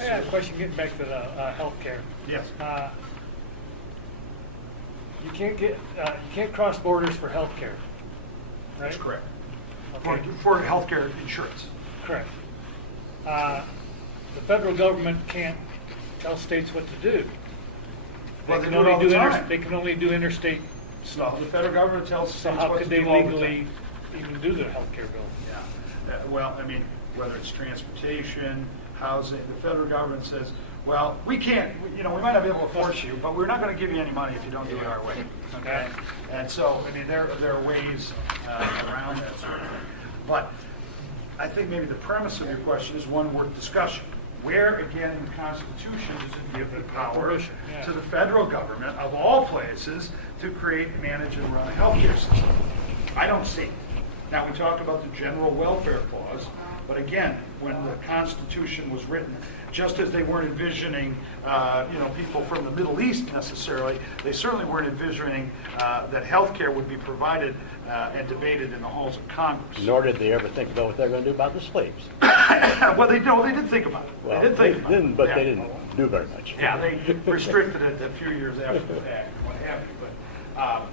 I got a question getting back to the health care. Yes. You can't cross borders for health care, right? That's correct. Okay. For healthcare insurance. Correct. The federal government can't tell states what to do. Well, they do it all the time. They can only do interstate No, stuff. the federal government tells So states how what could to they do all the legally time. even do the health care bill? Yeah. Well, I mean, whether it's transportation, housing, the federal government says, well, we can't, we might not be able to force you, but we're not going to give you any money if you don't do it our way. Okay? And so, I mean, there are ways around that sort of thing. But I think maybe the premise of your question is one worth discussion. Where, again, in the Constitution does it give the power Permission, yeah. to the federal government, of all places, to create, manage, and run a healthcare system? I don't see it. Now, we talked about the general welfare clause, but again, when the Constitution was written, just as they weren't envisioning, people from the Middle East necessarily, they certainly weren't envisioning that healthcare would be provided and debated in the halls of Congress. Nor did they ever think about what they're going to do about the slaves. Well, they did think about it. Well, they did think about didn't, it. but Yeah. they didn't do very much. Yeah, they restricted it a few years after the fact, what have you.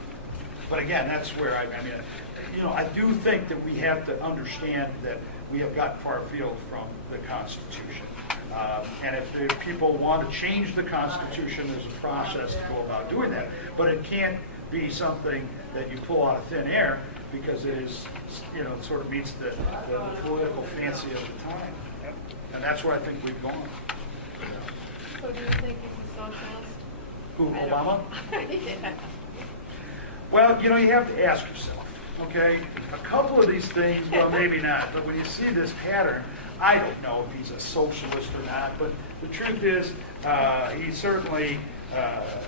But again, that's where I do think that we have to understand that we have got far afield from the Constitution. And if the people want to change the Constitution, there's a process to go about doing that. But it can't be something that you pull out of thin air because it is, it sort of meets the political fancy of the time. And that's where I think we've gone. So do you think he's a socialist? Who, I don't Obama? know. Yeah. Well, you have to ask yourself, okay? A couple of these things, well, maybe not, but when you see this pattern, I don't know if he's a socialist or not, but the truth is, he certainly,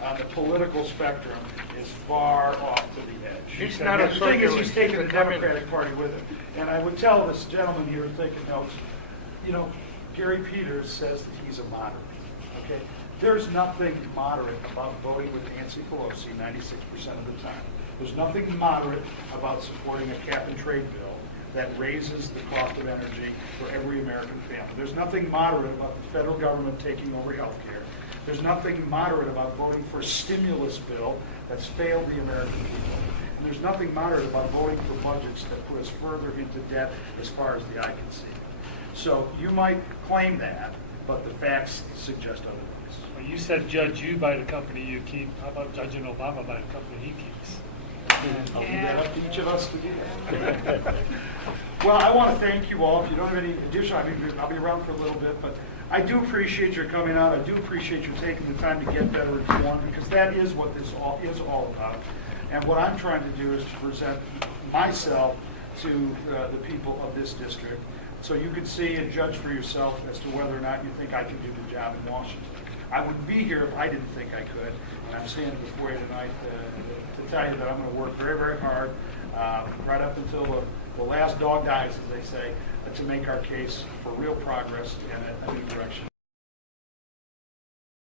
on the political spectrum, is far off to the edge. He's not a The thing is, socialist. he's taking the Democratic Party with him. And I would tell this gentleman here taking notes, Gary Peters says that he's a moderate, okay? There's nothing moderate about voting with Nancy Pelosi 96% of the time. There's nothing moderate about supporting a cap-and-trade bill that raises the cost of energy for every American family. There's nothing moderate about the federal government taking over health care. There's nothing moderate about voting for a stimulus bill that's failed the American people. And there's nothing moderate about voting for budgets that put us further into debt as far as the eye can see. So you might claim that, but the facts suggest otherwise. Well, you said judge you by the company you keep. How about judging Obama by the company he keeps? I'll leave that up to each of us to do that. Well, I want to thank you all. If you don't have any additional, I'll be around for a little bit, but I do appreciate your coming out. I do appreciate you taking the time to get better informed, because that is what this is all about. And what I'm trying to do is to present myself to the people of this district, so you can see and judge for yourself as to whether or not you think I can do the job in Washington. I wouldn't be here if I didn't think I could, and I'm standing before you tonight to tell you that I'm going to work very, very hard, right up until the last dog dies, as they say, to make our case for real progress and a new direction